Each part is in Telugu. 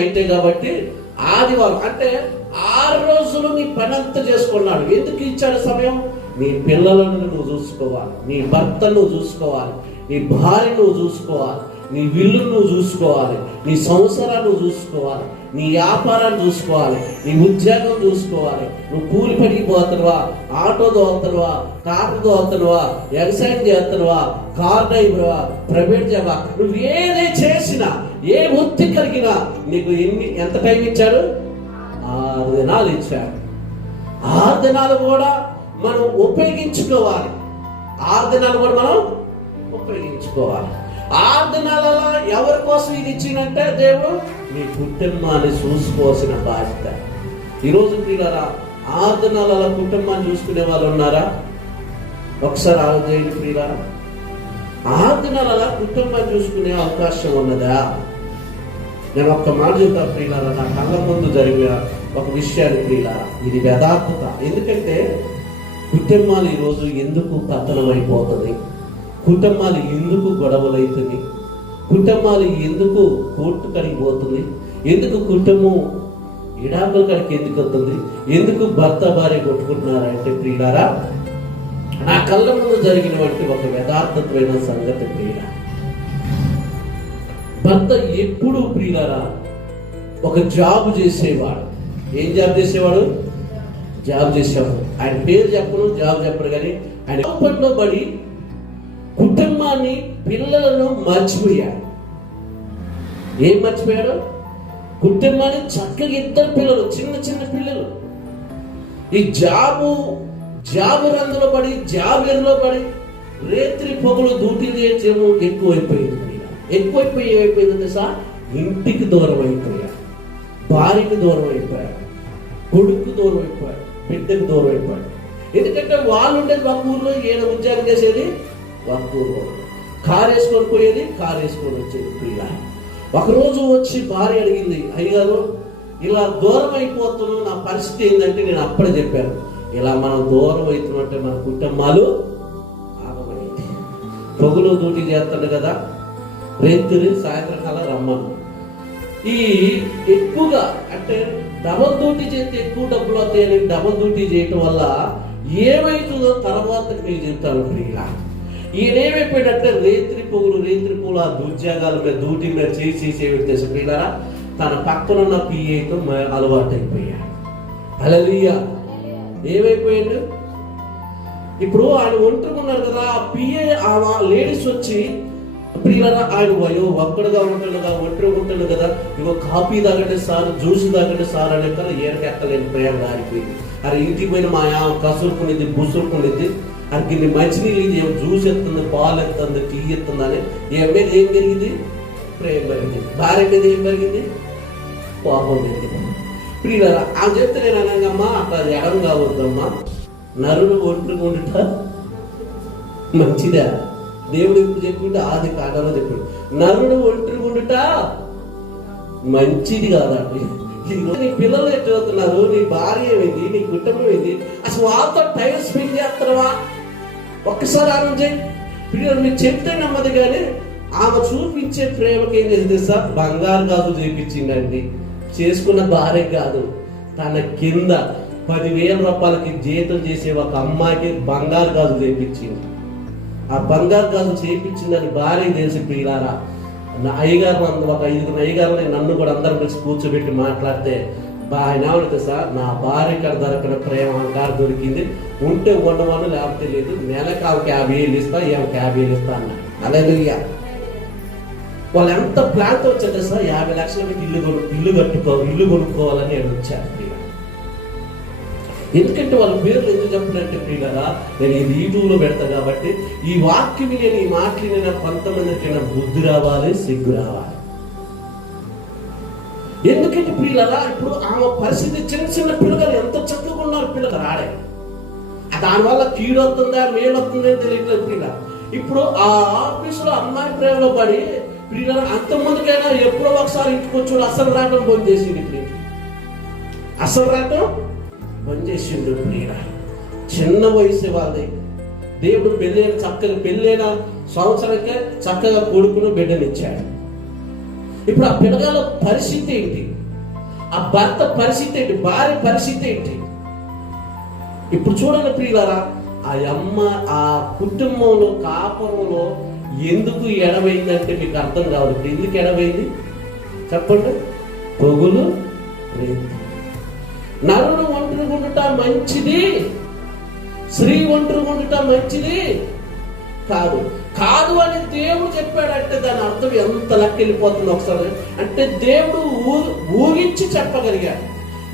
అయితే కాబట్టి ఆదివారం అంటే 6 రోజులు నీ పని అంతా చేసుకున్నాడు. ఎందుకు ఇచ్చాడు సమయం? నీ పిల్లలను నువ్వు చూసుకోవాలి, నీ భర్తను నువ్వు చూసుకోవాలి, నీ భార్యను నువ్వు చూసుకోవాలి, నీ విల్లును నువ్వు చూసుకోవాలి, నీ సంవత్సరాన్ని నువ్వు చూసుకోవాలి, నీ వ్యాపారాన్ని చూసుకోవాలి, నీ ఉద్యోగం చూసుకోవాలి. నువ్వు కూలి పనికి పోతున్నావా, ఆటో దోలుతున్నావా, కారు దోలుతున్నావా, వ్యవసాయం చేస్తున్నావా, కార్ డ్రైవర్వా, ప్రైవేట్ జాబా, నువ్వు ఏది చేసినా, ఏ వృత్తి కలిగినా నీకు ఎంత టైం ఇచ్చాడు? 6 దినాలు ఇచ్చాడు. 6 దినాలు కూడా మనం ఉపయోగించుకోవాలి. 6 దినాలు కూడా మనం ఉపయోగించుకోవాలి. 6 దినాలలో ఎవరి కోసం ఇది ఇచ్చిందంటే దేవుడు మీ కుటుంబాన్ని చూసుకోవాల్సిన బాధ్యత. ఈరోజు పిల్లరా 6 దినాలలో కుటుంబాన్ని చూసుకునే వాళ్ళు ఉన్నారా? ఒకసారి ఆలోచించండి పిల్లరా. 6 దినాలలో కుటుంబాన్ని చూసుకునే అవకాశం ఉన్నదా? నేను ఒక్క మాట చెప్తా ప్రియులారా, నా కళ్ళ ముందు జరిగిన ఒక విషయాన్ని ప్రియులారా, ఇది యథార్థత. ఎందుకంటే కుటుంబాలు ఈరోజు ఎందుకు పతనం అయిపోతుంది, కుటుంబాలు ఎందుకు గొడవలు అవుతుంది, కుటుంబాలు ఎందుకు కోర్టు కడిగి పోతుంది, ఎందుకు కుటుంబం ఇడాకుల కడికి ఎందుకు వస్తుంది, ఎందుకు భర్త భార్య కొట్టుకుంటున్నారంటే ప్రియులారా, నా కళ్ళ ముందు జరిగినటువంటి ఒక యథార్థమైన సంగతి ప్రియులారా. భర్త ఎప్పుడు ప్రియులారా ఒక జాబ్ చేసేవాడు. ఏం జాబ్ చేసేవాడు? జాబ్ చేసేవాడు. ఆయన పేరు చెప్పను, జాబ్ చెప్పడు, కానీ ఆయన పనిలో పడి కుటుంబాన్ని, పిల్లలను మర్చిపోయాడు. ఏం మర్చిపోయాడు? కుటుంబాన్ని చక్కగా 2 పిల్లలు, చిన్న చిన్న పిల్లలు. ఈ జాబు రంగులో పడి, జాబ్ ఎరులో పడి రేత్రి పొగలు డ్యూటీ చేయడం ఎక్కువైపోయింది. ఎక్కువైపోయి ఏమైపోయింది సార్? ఇంటికి దూరం అయిపోయాడు, భార్యకి దూరం అయిపోయాడు, కొడుకు దూరం అయిపోయాడు, బిడ్డకు దూరం అయిపోయాడు. ఎందుకంటే వాళ్ళు ఉండేది ఒక ఊర్లో, ఈయన ఉద్యోగం చేసేది ఒక ఊర్లో, కారు వేసుకొని పోయేది, కారు వేసుకొని వచ్చేది. ప్రియుల ఒకరోజు వచ్చి భార్య అడిగింది, అయ్యగారు ఇలా దూరం అయిపోతున్నాం, నా పరిస్థితి ఏంటంటే నేను అప్పుడే చెప్పాను, ఇలా మనం దూరం అవుతున్నట్టే మన కుటుంబాలు ఆగమైంది. పొగులు డ్యూటీ చేస్తాడు కదా, రేత్రి సాయంత్రం కాలం రమ్మను. ఈ ఎక్కువగా అంటే డబల్ డ్యూటీ చేస్తే ఎక్కువ డబ్బులు వస్తాయని డబల్ డ్యూటీ చేయటం వల్ల ఏమైతుందో తర్వాత మీకు చెప్తాను ప్రియుల. ఈయనేమైపోయాడంటే రేత్రి పొగులు ఆ ఉద్యోగాల మీద డ్యూటీ మీద చేసి పెట్టేసి ప్రియులారా తన పక్కనున్న పిఏతో అలవాటు అయిపోయాడు. హల్లెలూయా. ఏమైపోయాడు? ఇప్పుడు ఆయన ఒంటరిగా ఉన్నారు కదా, ఆ పిఏ ఆ లేడీస్ వచ్చి ప్రియులారా ఆయన వయో ఒక్కడుగా ఒంటరిగా ఉంటాడు కదా, ఇగో కాఫీ తాగండి సార్, జ్యూస్ తాగండి సార్ అనే కదా ఏరకెక్కలేని ప్రేమ ఆరిపోయింది. అది ఇంటికి పోయిన మా కసురుకునేది, బుసురుకునేది, అది మంచినీళ్ళు ఇది జ్యూస్ ఎత్తుంది, పాలు ఎత్తుంది, టీ ఎత్తుంది అని మీద ఏం పెరిగింది? ప్రేమ పెరిగింది. భార్య మీద ఏం పెరిగింది? కోపం పెరిగింది. ప్రియులారా ఆ చెప్తే నేను అనగమ్మా అట్లా ఎడం కావద్దమ్మా, నరుడు ఒంటరిగా ఉండుట మంచిదా? దేవుడు ఇప్పుడు చెప్పిండు, ఆది కాలంలో చెప్పిండు నరుడు ఒంటరిగా ఉండుట మంచిది కాదండి. నీ పిల్లలు ఎట్లవుతున్నారు, నీ భార్య ఏమైంది, నీ కుటుంబం ఏంది, అసలు వాళ్ళతో టైం స్పెండ్ చేస్తున్నావా? ఒక్కసారి ఆలోచించండి. పిల్లలు మీరు చెప్తే నమ్మదు, కానీ ఆమె చూపించే ప్రేమకి ఏం చేసింది సార్? బంగారు గాజులు చేయించిందండి. చేసుకున్న భార్య కాదు, తన కింద 10,000 రూపాయలకి జీతం చేసే ఒక అమ్మాయికి బంగారు గాజులు చేయించింది. ఆ బంగారు గాజులు చేయించిందని భార్యకి తెలిసి ప్రియులారా, అయ్యగారు ఒక 5 అయ్యగారుని నన్ను కూడా అందరం కలిసి కూర్చోబెట్టి మాట్లాడితే ఆయన ఏమవుతుంది సార్, నా భార్య ఇక్కడ దొరకని ప్రేమ అహంకారం దొరికింది, ఉంటే ఉండమని లేకపోతే లేదు, నెలకు ఆమెకి 50,000 ఇస్తా, ఏమకి 50,000 ఇస్తా అన్న. హల్లెలూయా. వాళ్ళు ఎంత ప్లాన్తో వచ్చారు సార్, 50 లక్షలకి ఇల్లు కొనుక్కోవాలని నేను వచ్చాను. ఎందుకంటే వాళ్ళ పేర్లు ఎందుకు చెప్పినట్టు ప్రియులారా, నేను ఈ యూట్యూబ్లో పెడతా కాబట్టి ఈ వాక్యం నేను ఈ మాటలు నేను కొంతమందికి బుద్ధి రావాలి, సిగ్గు రావాలి. ఎందుకంటే ప్రియులారా ఇప్పుడు ఆమె పరిస్థితి చిన్న పిల్లలు ఎంత చక్కగా ఉన్నారు, పిల్లలు రాడే, దానివల్ల కీడు వస్తుందా మేలు వస్తుందా తెలియట్లేదు ప్రియుల. ఇప్పుడు ఆ ఆఫీసులో అమ్మాయి ప్రేమలో పడి ప్రియుల అంతమందికైనా ఎప్పుడో ఒకసారి ఇంటికి వచ్చాడు, అసలు రావడం బంద్ చేసింది. అసలు రావడం బంద్ చేసిండు ప్రియుల. చిన్న వయసు వాళ్ళది. దేవుడు పెళ్ళైన సంవత్సరంకే చక్కగా కొడుకును బిడ్డనిచ్చాడు. ఇప్పుడు ఆ పిల్లగాల పరిస్థితి ఏంటి? ఆ భర్త పరిస్థితి ఏంటి? భార్య పరిస్థితి ఏంటి? ఇప్పుడు చూడండి ప్రియులారా, ఆ అమ్మ ఆ కుటుంబంలో కాపురంలో ఎందుకు ఎడవైందంటే మీకు అర్థం కావాలి. ఇప్పుడు ఎందుకు ఎడవైంది చెప్పండి? పొగులు నరుడు ఒంటరిగా ఉండుట మంచిది, స్త్రీ ఒంటరిగా ఉండుట మంచిది కాదు. కాదు అని దేవుడు చెప్పాడంటే దాని అర్థం ఎంత లెక్క వెళ్ళిపోతుంది ఒకసారి. అంటే దేవుడు ఊహించి చెప్పగలిగాడు,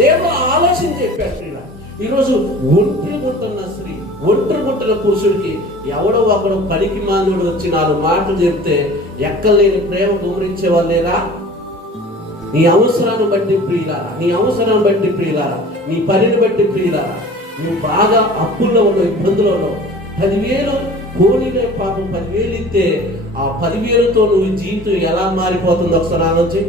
దేవుడు ఆలోచన చెప్పాడు. ఈరోజు ఒంటరి గుంటున్న స్త్రీ, ఒంటరి గుంటున్న పురుషుడికి ఎవడో ఒకడు పనికి మానుడు వచ్చి 4 మాటలు చెప్తే ఎక్కలేని ప్రేమ గుమరించే వాళ్ళు లేరా? నీ అవసరాన్ని బట్టి ప్రియులారా, నీ అవసరాన్ని బట్టి ప్రియులారా, నీ పనిని బట్టి ప్రియులారా, నువ్వు బాగా అప్పుల్లో ఉన్నావు, ఇబ్బందులో ఉన్నావు, 10,000 పోనీలే పాపం 10,000 ఇస్తే ఆ 10,000తో నువ్వు జీవితం ఎలా మారిపోతుందో ఒకసారి ఆలోచించి.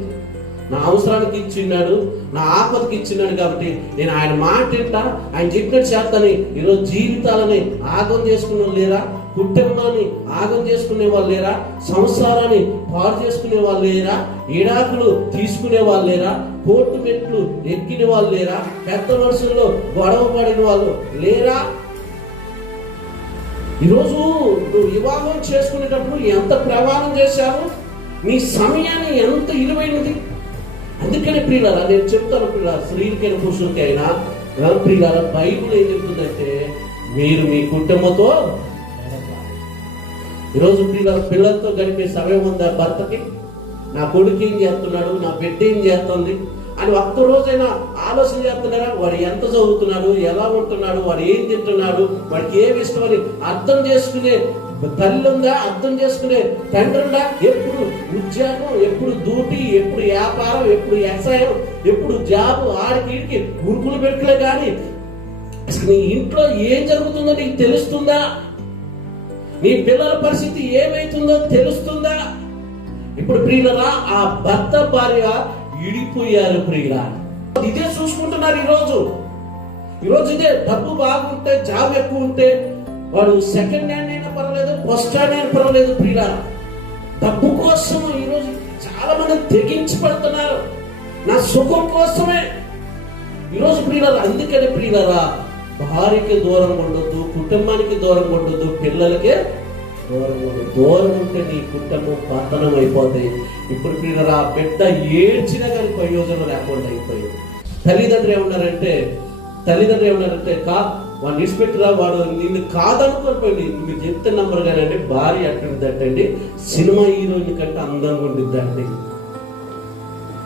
నా అవసరానికి ఇచ్చిన్నాడు, నా ఆపదకి ఇచ్చినాడు కాబట్టి నేను ఆయన మాట వింటా, ఆయన చెప్పినట్టు చేస్తాను. ఈరోజు జీవితాలని ఆగం చేసుకునే వాళ్ళు లేరా? కుటుంబాన్ని ఆగం చేసుకునే వాళ్ళు లేరా? సంసారాన్ని పాడు చేసుకునే వాళ్ళు లేరా? ఇడాకులు తీసుకునే వాళ్ళు లేరా? కోర్టు మెట్లు ఎక్కిన వాళ్ళు లేరా? పెద్ద మనుషుల్లో గొడవ పడిన వాళ్ళు లేరా? ఈరోజు నువ్వు వివాహం చేసుకునేటప్పుడు ఎంత ప్రమాణం చేశావు? నీ సమయాన్ని ఎంత విలువైనది. అందుకని ప్రియులారా నేను చెప్తాను, ప్రియులారా స్త్రీలకైనా పురుషులకైనా ప్రియులారా బైబిల్ ఏం చెప్తుందంటే మీరు మీ కుటుంబంతో. ఈరోజు ప్రియులారా పిల్లలతో గడిపే సమయం ఉందా భర్తకి? నా కొడుకు ఏం చేస్తున్నాడు, నా బిడ్డ ఏం చేస్తుంది అని ఒక్క రోజైనా ఆలోచన చేస్తున్నారా? వాడు ఎంత చదువుతున్నాడు, ఎలా ఉంటున్నాడు, వాడు ఏం తింటున్నాడు, వాడికి ఏమి ఇష్టం అని అర్థం చేసుకునే తల్లి ఉందా? అర్థం చేసుకునే తండ్రి ఉందా? ఎప్పుడు ఉద్యోగం, ఎప్పుడు డ్యూటీ, ఎప్పుడు వ్యాపారం, ఎప్పుడు వ్యవసాయం, ఎప్పుడు జాబ్, ఆడికి ఉరుకులు పెట్టులే. కానీ నీ ఇంట్లో ఏం జరుగుతుందో నీకు తెలుస్తుందా? నీ పిల్లల పరిస్థితి ఏమైతుందో తెలుస్తుందా? ఇప్పుడు ప్రియులరా ఆ భర్త భార్య ఇడిపోయారు ప్రియులా. ఇదే చూసుకుంటున్నారు ఈరోజు ఇదే. డబ్బు బాగుంటే, జాబ్ ఎక్కువ ఉంటే వాడు సెకండ్ హ్యాండ్ అయినా పర్వాలేదు, ఫస్ట్ హ్యాండ్ అయినా పర్వాలేదు ప్రియులా. డబ్బు కోసం ఈరోజు చాలా మంది తెగించి పడుతున్నారు, నా సుఖం కోసమే ఈరోజు ప్రియులారా. అందుకని ప్రియులారా భార్యకి దూరంగా ఉండొద్దు, కుటుంబానికి దూరంగా ఉండొద్దు, పిల్లలకే దూరంగా ఉండదు. దూరం ఉంటే నీ కుటుంబం పతనం అయిపోతాయి. ఇప్పుడు ప్రియులారా బిడ్డ ఏడ్చినా కానీ ప్రయోజనం లేకుండా అయిపోయింది. తల్లిదండ్రులు ఏమన్నారంటే వాడిని విడిచిపెట్టిరా, వాడు నిన్ను కాదనుకోకపోయింది. మీరు చెప్తే నంబర్ కానండి, భార్య అట్టుందంటండి సినిమా హీరోయిన్ కంటే అందంగా ఉండిద్దండి.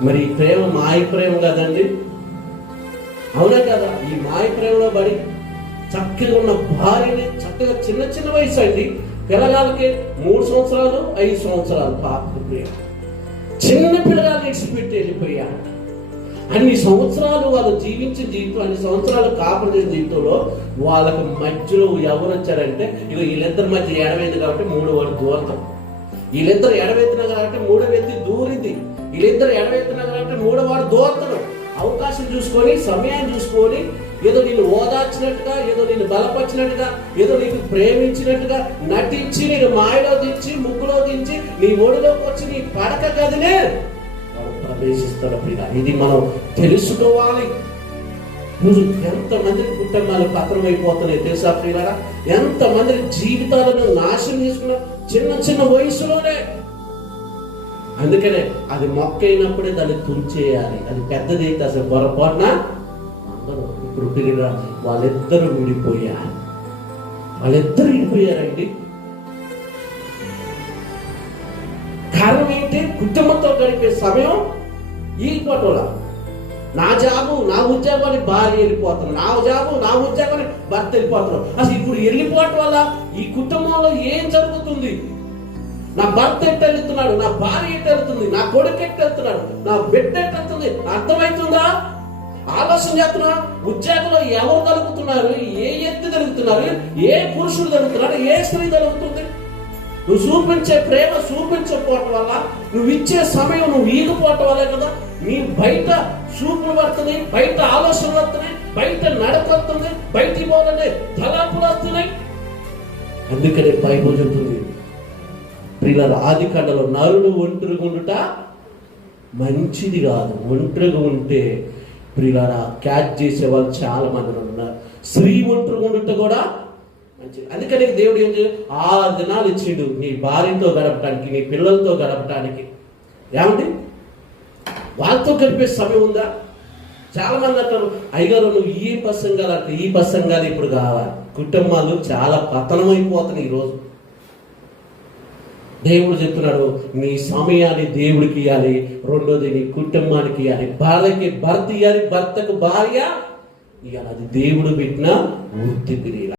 మరి ఈ ప్రేమ మాయ ప్రేమ కదండి, అవునా కదా? ఈ మాయ ప్రేమలో పడి చక్కగా ఉన్న భార్యని చక్కగా చిన్న వయసు అండి, పిల్లగాలకి 3 సంవత్సరాలు 5 సంవత్సరాలు పాపకు ప్రేమ, చిన్న పిల్లగాలు విడిచిపెట్టి వెళ్ళిపోయా. అన్ని సంవత్సరాలు వాళ్ళు జీవించే జీవితం, అన్ని సంవత్సరాలు కాపురం చేసిన జీవితంలో వాళ్ళకి మధ్యలో ఎవరు వచ్చారంటే ఇక వీళ్ళిద్దరి మధ్య ఎడవైంది కాబట్టి 3వాడు దూరం, వీళ్ళిద్దరు ఎడవెత్తిన కాబట్టి 3వ వ్యక్తి దూరింది, వీళ్ళిద్దరు ఎడవెత్తిన కాబట్టి 3వాడు దూరతను. అవకాశం చూసుకొని, సమయాన్ని చూసుకొని, ఏదో నిన్ను ఓదార్చినట్టుగా, ఏదో నిన్ను బలపరిచినట్టుగా, ఏదో నీకు ప్రేమించినట్టుగా నటించి నేను మాయలో దించి, ముగ్గులో దించి, నీ ఒడిలోకి వచ్చి నీ పడక గదినే ప్రవేశిస్తాడు ప్రియ. ఇది మనం తెలుసుకోవాలి. ఎంతమంది కుటుంబాలు పతనం అయిపోతున్నాయి తెలుసా ప్రియులారా? ఎంతమంది జీవితాలను నాశనం చేసుకున్న చిన్న వయసులోనే. అందుకనే అది మొక్క అయినప్పుడే దాన్ని తుంచేయాలి, అది పెద్దది అయితే అసలు పొరపాటున అందరూ. ఇప్పుడు ప్రియులారా వాళ్ళిద్దరూ విడిపోయారండి. కారణం ఏంటి? కుటుంబంతో గడిపే సమయం ఈ పటోల. నా జాబు నా ఉద్యోగాన్ని భార్య వెళ్ళిపోతాను, నా జాబు నా ఉద్యోగాన్ని భర్త వెళ్ళిపోతాను. అసలు ఇప్పుడు వెళ్ళిపోవటం వల్ల ఈ కుటుంబంలో ఏం జరుగుతుంది? నా భర్త ఎట్టెళ్తున్నాడు, నా భార్య ఎట్టెళ్తుంది, నా కొడుకు ఎట్టెళ్తున్నాడు, నా బిడ్డ ఎట్టెళ్తుంది, అర్థమవుతుందా? ఆలోచన చేస్తున్నా. ఉద్యోగంలో ఎవరు తలుగుతున్నారు, ఏ ఎత్తి తలుగుతున్నారు, ఏ పురుషుడు తలుగుతున్నాడు, ఏ స్త్రీ తలుగుతుంది? నువ్వు చూపించే ప్రేమ చూపించకపోవటం వల్ల, నువ్వు ఇచ్చే సమయం నువ్వు ఈగిపోవటం వల్లే కదా నీ బయట చూపులు పడుతున్నాయి, బయట ఆలోచనలు వస్తున్నాయి, బయట నడక వస్తుంది, బయటికి పోవాలనే తలాపులు వస్తున్నాయి. అందుకనే బైబిల్ చెబుతుంది ప్రియులారా ఆదికాండలో నరుడు ఒంటరిగా ఉండుట మంచిది కాదు. ఒంటరిగా ఉంటే ప్రియులారా క్యాచ్ చేసే వాళ్ళు చాలా మంది ఉన్నారు. స్త్రీ ఒంటరిగా ఉండుట కూడా మంచిది. అందుకని దేవుడు ఏం చేయాలి, 6 దినాలు ఇచ్చిండు నీ భార్యతో గడపడానికి, నీ పిల్లలతో గడపడానికి. ఏమండి, వాళ్ళతో గడిపే సమయం ఉందా? చాలా మంది అంటారు, అయ్యగారు నువ్వు ఈ ప్రసంగాలు అంటే ఈ ప్రసంగాలు ఇప్పుడు కావాలి. కుటుంబాలు చాలా పతనమైపోతున్నాయి ఈరోజు. దేవుడు చెప్తున్నాడు, నీ సమయాన్ని దేవుడికి ఇవ్వాలి, రెండోది నీ కుటుంబానికి ఇవ్వాలి. భార్యకి భర్త ఇవ్వాలి, భర్తకు భార్య ఇవ్వాలి. అది దేవుడు పెట్టిన వృత్తి.